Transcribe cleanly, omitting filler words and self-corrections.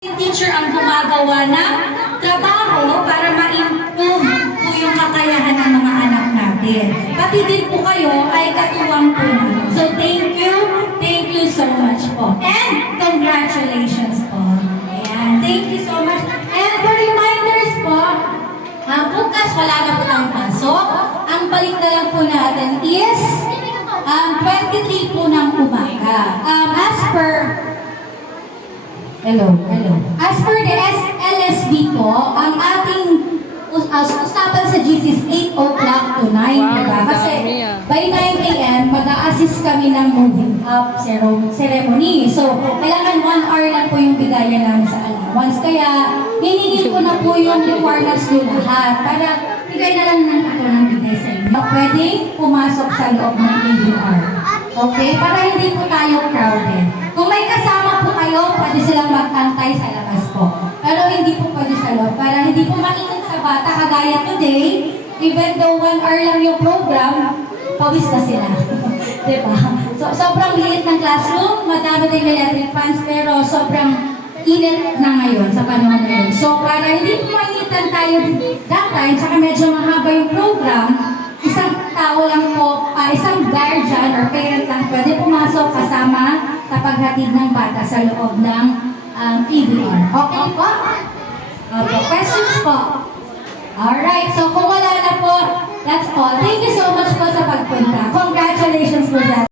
Yung teacher ang gumagawa ng trabaho para ma-improve po yung kakayahan ng mga anak natin. Pati din po kayo ay katuwang po. So thank you so much po. And congratulations po. Ayan, thank you so much. And for reminders po, bukas wala na po ng pasok. Ang balik na lang po natin is 23 po ng umaga. As per the LSB po, ang ating usapan sa GC is 8 o'clock to 9, diba? Kasi by 9 a.m., mag-a-assist kami ng moving up ceremony. So, kailangan 1 hour lang po yung bigayan namin sa allowance. Kaya, hiningin ko na po yung requirements nyo lahat para bigay na lang ako ng bigay sa inyo. Pwedeng pumasok sa loob ng ADR. Okay? Para hindi po tayo crowded. Kung may kasama po kayo, pwede silang magtantay sa labas po. Pero hindi po pwede sa loob. Para hindi po mainit sa bata, kagaya today, even though 1 hour lang yung program, pawis na sila. Diba? So, sobrang liit ng classroom, madami din electric fans, pero sobrang init na ngayon sa panahon ngayon. So, para hindi po mainitan tayo that time, saka medyo mahaba yung program, isang tao lang po, isang guardian or parent lang pwede pumasok kasama sa paghatid ng bata sa loob ng EVR. Okay po? Okay, questions po? Alright, so kung wala na po, that's all. Thank you so much po sa pagpunta. Congratulations po dyan.